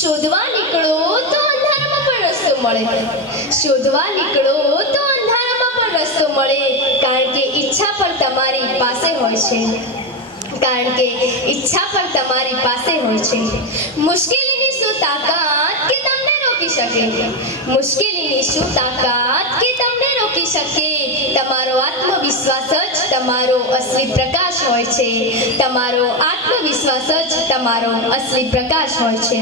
શોધવા નીકળો તો અંધારામાં પણ રસ્તો મળે. શોધવા નીકળો તો અંધારામાં પણ રસ્તો મળે. કારણ કે ઈચ્છા પણ તમારી પાસે હોય છે. કારણ કે ઈચ્છા પણ તમારી પાસે હોય છે. મુશ્કેલીની શું તાકાત કે તમને રોકી શકે? મુશ્કેલીની શું તાકાત કે તમને રોકી શકે? તમારો આત્મવિશ્વાસ જ તમારો અસલી પ્રકાશ હોય છે. તમારો આત્મવિશ્વાસ જ તમારો અસલી પ્રકાશ હોય છે.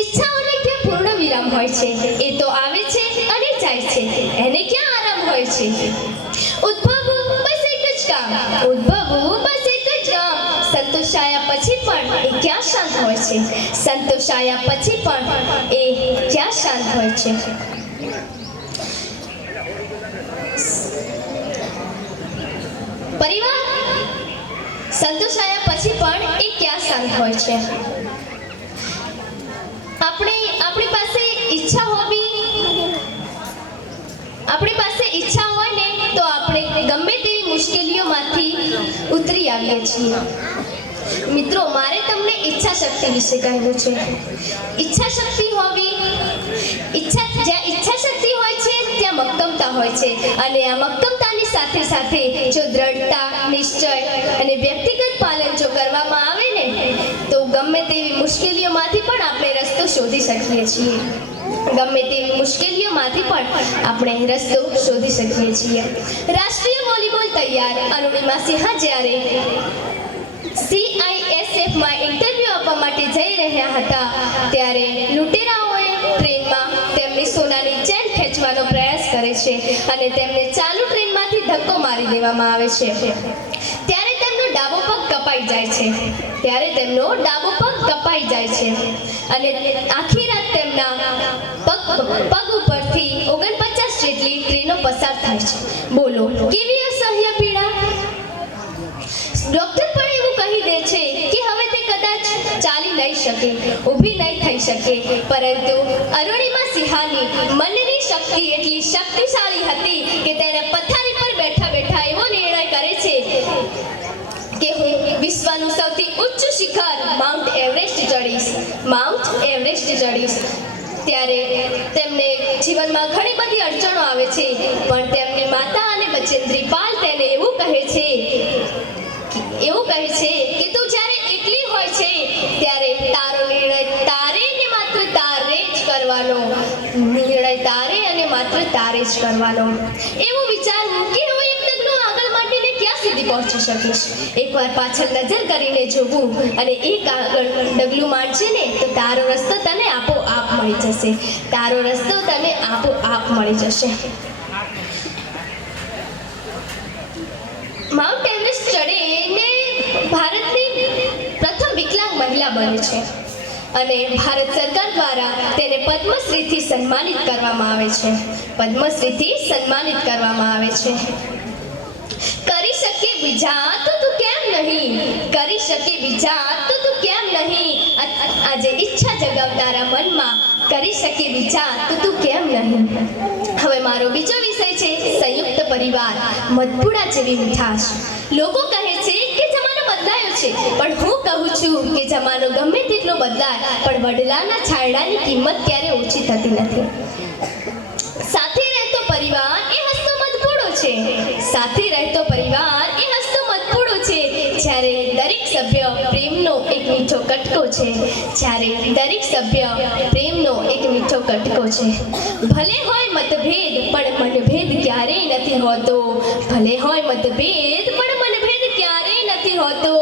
ઈચ્છાઓને ક્યાં પૂર્ણ વિરામ હોય છે? એ તો આવે છે અને જાય છે. એને ક્યાં આરામ હોય છે? ઉદ્ભવવું બસ એક જ કામ. ઉદ્ભવવું બસ એક જ કામ. સંતોષાયા પછી પણ એ ક્યાં શાંત હોય છે? સંતોષાયા પછી પણ એ ક્યાં શાંત હોય છે? પરિવાર સંતોષાયા પછી પણ એ ક્યાં શાંત હોય છે? આપણી પાસે ઈચ્છા હોય ને તો આપણે ગમે તેવી મુશ્કેલીઓમાંથી ઉતરી આવીએ છીએ. મિત્રો, મારે તમને ઈચ્છા શક્તિ વિશે કહેવું છે. ઈચ્છા શક્તિ હોવી, જ્યાં ઈચ્છા શક્તિ હોય છે ત્યાં મક્કમતા હોય છે. અને આ મક્કમતાની સાથે સાથે જો દ્રઢતા, નિશ્ચય અને વ્યક્તિગત પાલન જો કરવામાં આવે ને તો ગમે તેવી મુશ્કેલીઓમાંથી પણ આપણે રસ્તો શોધી શકીએ છીએ. ગમે તેવી મુશ્કેલીઓમાંથી પણ આપણે રસ્તો શોધી શકીએ છીએ. રાષ્ટ્રીય વોલીબોલ તૈયાર અરુણિમા સિંહા જ્યારે CISF માં ઇન્ટરવ્યુ આપવા માટે જઈ રહ્યા હતા ત્યારે લૂંટેરાઓએ ટ્રેનમાં તેમની સોનાની ચેન ખેંચવાનો પ્રયાસ કરે છે અને તેમને ચાલુ ટ્રેનમાંથી ધક્કો મારી દેવામાં આવે છે. ત્યારે તેમનો ડાબો પગ કપાઈ જાય છે અને આખી રાત તેમના પગ ઉપરથી 49 જેટલી ટ્રેનો પસાર થાય છે. બોલો, કેવી અસહ્ય પીડા! ડોક્ટર પણ એવું કહી દે છે કે હવે તે કદાચ ચાલી નહીં શકે, ઊભી નહીં થઈ શકે. પરંતુ અરુણિમા સિંહાની મનની શક્તિ એટલી શક્તિશાળી હતી કે તેણે પથારી પર બેઠા બેઠા એવો નિર્ણય કરે છે કે હું વિશ્વનું સૌથી ઉચ્ચ શિખર માઉન્ટ એવરેસ્ટ ચડીશ. ત્યારે તેમને જીવનમાં ઘણી બધી અડચણો આવે છે, પણ તેમની માતા અને બચેન્દ્રી પાલ તેને એવું કહે છે કે તું જ્યારે એકલી હોય છે ત્યારે તારો નિર્ણય તારે ને માત્ર તારે જ કરવાનો. એવું વિચારવું કે હું એક ડગલું આગળ માંડીને ક્યાં સુધી પહોંચી શકીશ. એકવાર પાછળ નજર કરીને જોવું અને એક આગળ ડગલું માંડશે ને તો તારો રસ્તો તને આપોઆપ મળી જશે. માઉન્ટ એવરેસ્ટ ચડીને ભારતની પ્રથમ વિકલાંગ મહિલા બને છે અને ભારત સરકાર દ્વારા તેને પદ્મશ્રીથી સન્માનિત કરવામાં આવે છે. કરી શકે બીજા તો તું કેમ નહીં? આજે ઈચ્છા જગાવનારા મનમાં કરી શકે બીજા તો તું કેમ નહીં? હવે મારો બીજો વિષય છે સંયુક્ત પરિવાર, મધપુડા જેવી મીઠાશ. લોકો કહે છે કે જમાનો બદલાયો છે, પણ હું કહું છું કે જમાનો ગમે તેટલો બદલાય પણ વડલાના છાંયડાની કિંમત ક્યારે ઓછી થતી નથી. સાથે રહેતો પરિવાર એ હસતો મધપુડો છે. જ્યારે દરેક સભ્ય પ્રેમનો એક મીઠો કટકો છે. ભલે હોય મતભેદ પણ મનભેદ ક્યારેય નથી હોતો.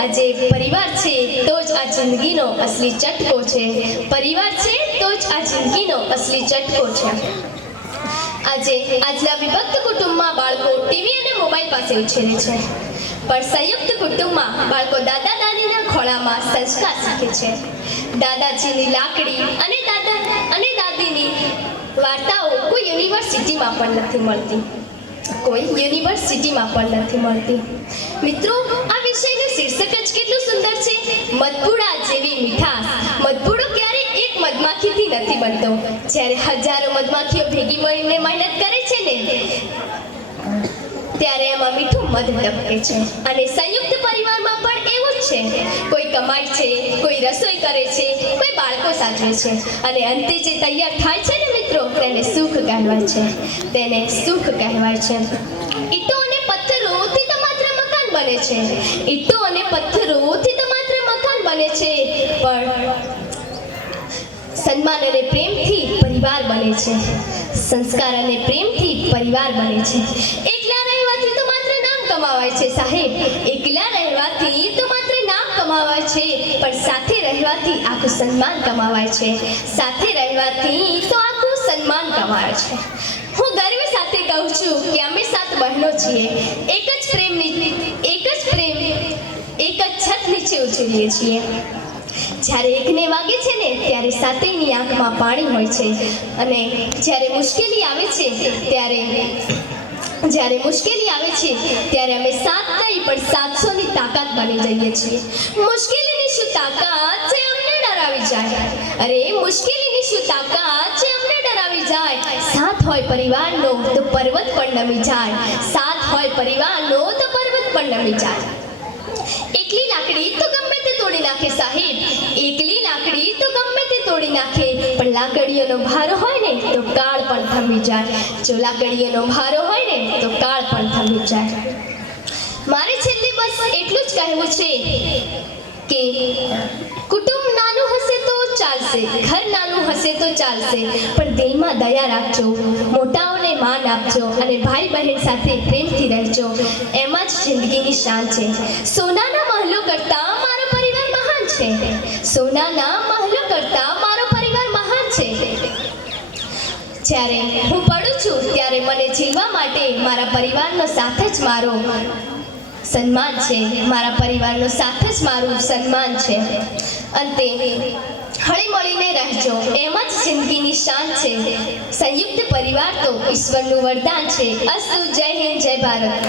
આજે પરિવાર છે તો જ આ જિંદગીનો અસલી ચટકો છે. આજના વિભક્ત કુટુંબમાં બાળકો ટીવી અને મોબાઈલ પાસે ઉછરે છે, પણ સંયુક્ત કુટુંબમાં બાળકો દાદા દાદીના ખોળામાં સંસ્કાર શીખે છે. દાદાજીની લાકડી અને દાદીની વાર્તાઓ કોઈ યુનિવર્સિટીમાં પણ નથી મળતી. મિત્રો, આ વિષયનું શીર્ષક જ કેટલું સુંદર છે, મધપુડા જેવી મીઠાશ. મધપુડો ક્યારે એક મધમાખીથી નથી બનતો. જ્યારે હજારો મધમાખીઓ ભેગી મળીને મહેનત કરે છે ને ત્યારે એમાં મીઠું મધ ટપકે છે. અને સંયુક્ત પરિવારમાં પણ એવું જ છે. કોઈ કમાય છે, કોઈ રસોઈ કરે છે, કોઈ બાળકો સાચવે છે અને અંતે જે તૈયાર થાય છે ને મિત્રો, તેને સુખ કહેવાય છે. તેને સુખ કહેવાય છે. ઈંટો અને પથ્થરોથી તો માત્ર મકાન બને છે. ઈંટો અને પથ્થરોથી તો માત્ર મકાન બને છે, પણ સન્માન અને પ્રેમથી પરિવાર બને છે. સંસ્કાર અને પ્રેમથી પરિવાર બને છે. એકલા રહેવાથી તો માત્ર નામ કમાવાય છે સાહેબ. એકલા રહેવાથી તો માત્ર નામ કમાવાય છે, પણ સાથે રહેવાથી આખું સન્માન કમાવાય છે. સાથે રહેવાથી તો આખું સન્માન કમાવાય છે. હું ગર્વ સાથે કહું છું કે અમે 7 બહેનો છીએ. એક જ પ્રેમ, એક જ છત નીચે ઉછરીએ છીએ. જ્યારે એકને વાગે છે ને, ત્યારે સાતેયની આંખમાં પાણી હોય છે અને જ્યારે મુશ્કેલી આવે છે ત્યારે અમે 7 નહીં પણ 700ની તાકાત બની જઈએ છીએ. મુશ્કેલીની શું તાકાત છે અમને ડરાવી જાય. અરે મુશ્કેલીની શું તાકાત છે અમને ડરાવી જાય. સાથ હોય પરિવારનો તો પર્વત પણ નમી જાય. સાથ હોય પરિવારનો તો પર્વત પણ નમી જાય. એકલી લાકડી તો ગમે તે તોડી નાખે સાહેબ. એકલી લાકડી તો ગમે તે તોડી નાખે, પણ લાકડીઓનો ભારો હોય ને તો કાળ પણ થમી જાય. જો લાકડીઓનો ભારો હોય ને તો કાળ પણ થમી જાય. મારે છેલ્લે બસ એટલું જ કહેવું છે કે કુટુંબ નાનું હશે તો ચાલશે, ઘર નાનું હશે તો ચાલશે, પણ દિલમાં દયા રાખજો, મોટાઓને માન આપજો અને ભાઈ બહેન સાથે પ્રેમથી રહેજો. એમાં જ જિંદગીની શાન છે. સોનાના મહેલો કરતાં મારો પરિવાર મહાન છે. સોનાના મહેલો કરતાં મારો પરિવાર મહાન છે. જ્યારે હું પડું છું ત્યારે મને જીવવા માટે મારા પરિવારનો સાથ જ મારો સન્માન છે. મારા પરિવારનો સાથ જ મારું સન્માન છે. અંતે હળી મળીને રહેજો, એમાં જ જિંદગીની શાન છે. સંયુક્ત પરિવાર તો ઈશ્વરનું વરદાન છે. અસ્તુ. જય હિન્દ, જય ભારત.